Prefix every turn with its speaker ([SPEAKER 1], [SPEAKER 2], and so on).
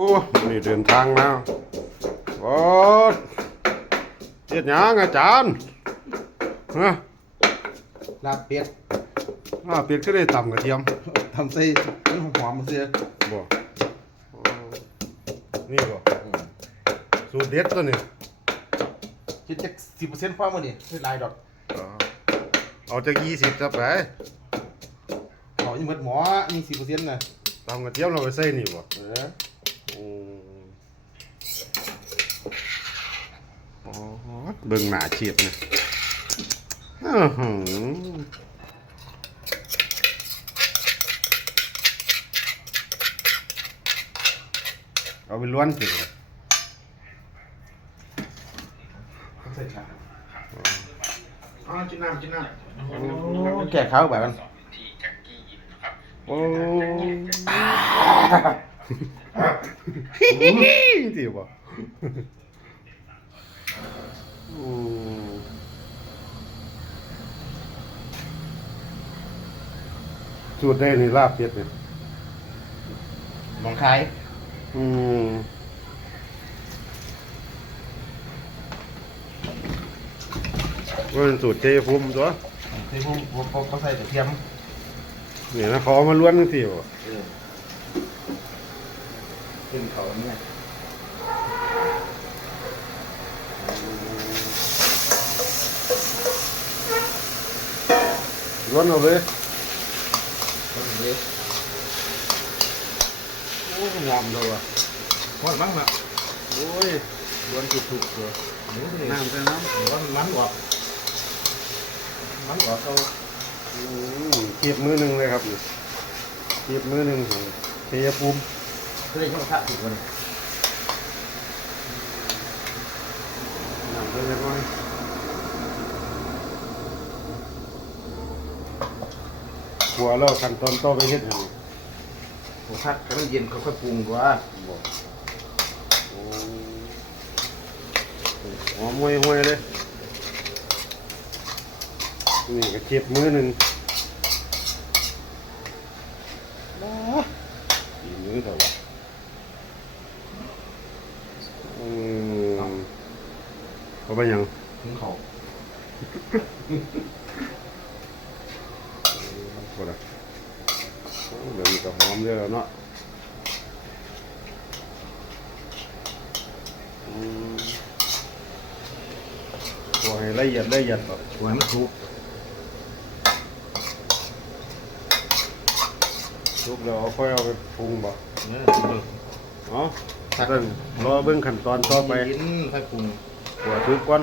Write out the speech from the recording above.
[SPEAKER 1] โอ้นี่เดินทางมาโอ้เฮ็ดหยังอาจารย์ฮะ
[SPEAKER 2] ลาบเป็ด
[SPEAKER 1] อ่าเป็ดก็ได้ตำกระเทียม
[SPEAKER 2] ทำใส่น้ำหอมมาเสีย
[SPEAKER 1] บ่โอ้นี่บ่สูตรเด็ดตัวนี้
[SPEAKER 2] คิดจะสิบเปอร์เซ็นต์ความมาดิไม่ลายดอก
[SPEAKER 1] อ๋อเอาจากยี่สิบจะไป
[SPEAKER 2] ขอยังเหมือนหมอมีสิบเปอร์เซ็นต์นะ
[SPEAKER 1] ตำกระเทียมเราไปใส่นี่บ่
[SPEAKER 2] เออ
[SPEAKER 1] อืมอ๋อ เบิ่งหน้าเฉียบนะอื้อหือเอาไปล้วนสิ
[SPEAKER 2] ใส่ชาอ๋อจิ้นน้ำจิ้นน้ำแก่ข้าวแบบนั้น
[SPEAKER 1] โอ้ ดีบ่โอ้สูตรได้ในลาบเป็ดเนี่ย
[SPEAKER 2] หนองคาย
[SPEAKER 1] อืมว่าเป็นสูตรเจภูมิตัว
[SPEAKER 2] ใส่พวกพวกพวกเขาใส่กระเทียม เนี่
[SPEAKER 1] ยนะขอมาล้วนกันสิบ่
[SPEAKER 2] เออ ขึ้นเขาเนี่ย
[SPEAKER 1] ล้วนเอาเลย
[SPEAKER 2] ต้นนี้
[SPEAKER 1] โอ้งอมเลยว่ะ
[SPEAKER 2] หมดมั้งนะ
[SPEAKER 1] โอ้ยล้วนถูกๆตัว
[SPEAKER 2] หนูนี่
[SPEAKER 1] น้ำใส่น้ำ
[SPEAKER 2] หรือว่ามันออกมันออกเอา
[SPEAKER 1] อืมเก็บมือหนึ่งเลยครับนี่เก็บมือหนึ่งของเทียภูมิ
[SPEAKER 2] ก็เลยช่องท่าถูกคน
[SPEAKER 1] น้ำใส่เล็กน้อยหัวแล้วขั้นตอนต่อไปเฮ็ดหยัง
[SPEAKER 2] ผมพักให้มันเย็นค่อยๆปรุงว่า
[SPEAKER 1] บอกโอ้หอมห่วยห่วยๆเลยนี่ก็เก็บมือหนึ่งอีมือเท่าไหร่อืมเขา ไปยัง
[SPEAKER 2] ถึงเขา
[SPEAKER 1] ก็ได้เดี๋ยวมันก็หอมเยอะเนาะอืมตัวให้ละเอียดละเอียดแบบ
[SPEAKER 2] หัวมันสุก
[SPEAKER 1] ทุกแล้วเอาค่อยเอาไปปรุงบ่
[SPEAKER 2] เนี่ย
[SPEAKER 1] เอ๋อถ้าเบิ่งรอเบิ่งขั้นตอนต่อไป
[SPEAKER 2] เย็นค่อยปรุง
[SPEAKER 1] หัวทุกก่อน